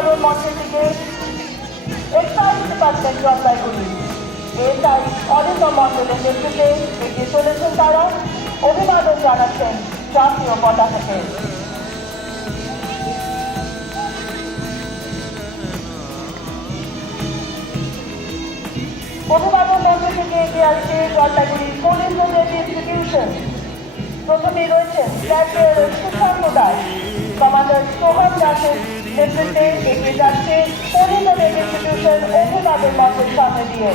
অভিবাদন মঞ্চের দিকে excise department Jalpaiguri SI Arindam মণ্ডলের নেতৃত্বে এগিয়ে চলেছেন তারা। অভিবাদন জানাচ্ছেন জাতীয় পতাকাকে। অভিবাদন মঞ্চ থেকে এগিয়ে আসছে জলপাইগুড়ি পুলিশ ইনস্টিটিউশন। প্রথমেই রয়েছেন সুশান্ত দাস, কমান্ডার সোহম দাসের নেতৃত্বে এগিয়ে যাচ্ছে পুলিশ ইনস্টিটিউশন অভিবাদন মঞ্চের সামনে দিয়ে।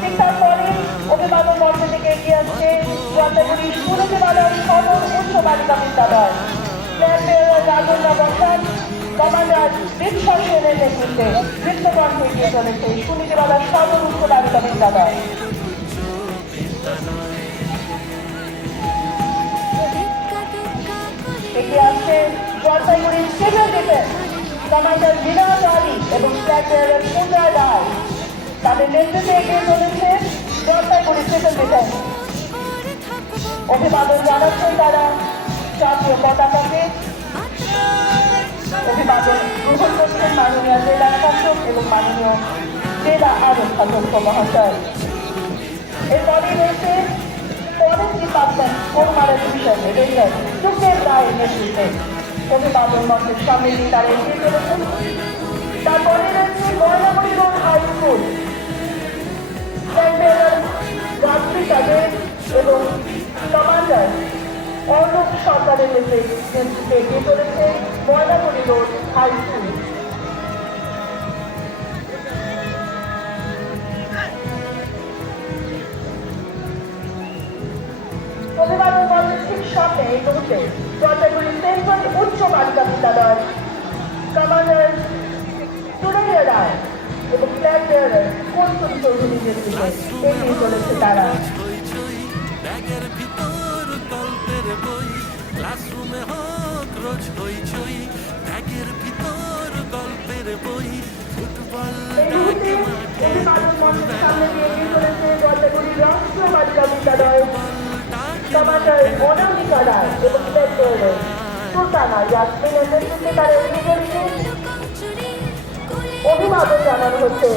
ঠিক তারপরে অভিবাদন মঞ্চ থেকে এগিয়ে আসছে জলপাইগুড়ি সুনীতিবালার সদর উচ্চ বালিকা বিদ্যালয়। কমান্ডার বিশ্বাস সেনের নেতৃত্বে নৃত্যকণ্ঠে এগিয়ে চলেছে সুনীতিবালার সদর উচ্চ বালিকা বিদ্যালয়। এগিয়ে আসছে জলপাইগুড়ি সিভিল ডিফেন্স, কমান্ডার বিরাজ আলী এবং ফ্ল্যাগ বেয়ারার পূজা রায়। তাদের নেতৃত্বে এগিয়ে চলেছে জলপাইগুড়ি সিভিল ডিফেন্স। অভিবাদন জানাচ্ছেন তারা জাতীয় পতাকাকে। অভিবাদন গ্রহণ করছেন মাননীয় জেলা শাসক এবং মাননীয় জেলা আরক্ষাধ্যক্ষ মহাশয়। এরপরেই রয়েছে ফরেস্ট ডিপার্টমেন্ট কোরমারা ডিভিশন রেঞ্জার সুখের রায়ের নেতৃত্বে অভিবাদন মঞ্চের সামনে দিয়ে তারা এগিয়ে চলেছেন। তারপরে রয়েছে ময়নাগুড়ি রোড হাই স্কুল রাত্রি তাদের এবং কমান্ডার অর্ণব সরকারের নেতৃত্বে এগিয়ে চলেছে ময়নাগুড়ি রোড হাই স্কুল। অভিবাদন মঞ্চের ঠিক সামনে এই মুহূর্তে জলপাইগুড়ি সেন্ট্রাল উচ্চ বালিকা বিদ্যালয়, কমান্ডার সুরেন্দ্র রায় এবং ফ্ল্যাগ বেয়ারার কৌশল চৌধুরীর নেতৃত্বে এগিয়ে চলেছে তারা। ক্লাসরুমে হোক রোজ হইচই, ব্যাগের ভিতর গল্পের বই, ফুটবল ডাকে মাঠে রাষ্ট্রীয় বালিকা বিদ্যালয়, কমান্ডার অনামিকা রায় এবং সুলতানা ইয়াসমিনের নেতৃত্বে তারা এগিয়ে চলেছে। অভিবাদন জানানো হচ্ছে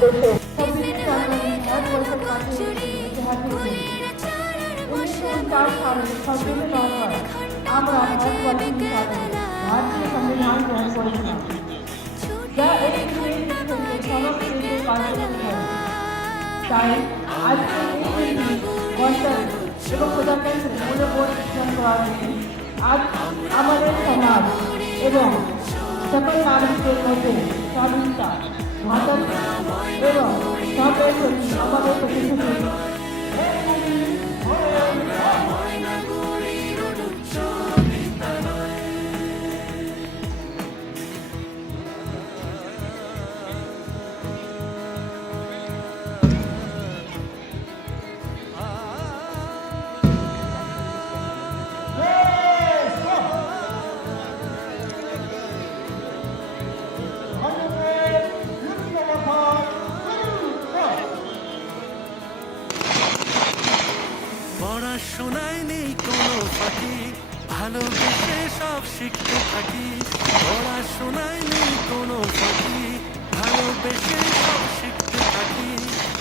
দেশের 1949 সালে সংবিধান হয়। আমরা ভারতীয় সংবিধান গ্রহণ করেছিলাম, যা এই তাই আজকে এই গণতন্ত্র এবং প্রজাতন্ত্রের মূল্যবোধ সৃজন করা হয়েছে। আজ আমাদের সমাজ এবং সকল নাগরিকের মধ্যে স্বাধীনতা, স্বাতন্ত্র্য এবং সবের প্রতি আমাদের প্রতিশ্রুতি। পড়াশোনায় নেই কোনো ফাঁকি, ভালোবেসে সব শিখতে থাকি। পড়াশোনায় নেই কোনো ফাঁকি, ভালোবেসে সব শিখতে থাকি।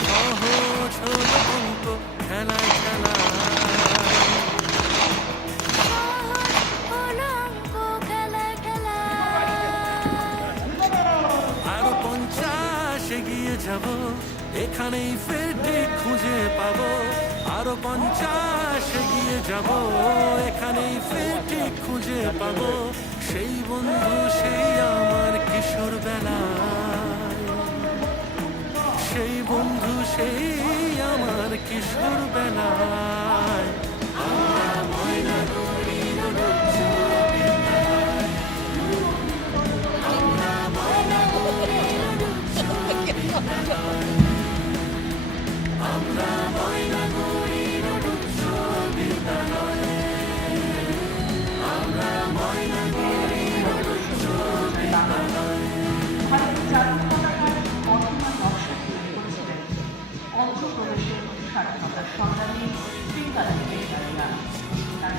সহজ হলো অঙ্ক খেলায় খেলায়, আরো 50 এগিয়ে যাব, এখানেই ফের ঠিক খুঁজে পাবো। আরো 50 এগিয়ে যাব, এখানেই ফের ঠিক খুঁজে পাবো। সেই বন্ধু সেই আমার কিশোর বেলা, সেই বন্ধু সেই আমার কিশোর বেলায়। অন্ধ্রপ্রদেশের স্বাধীনতা সংগ্রামী শ্রীকান্ত দেশাইয়া তার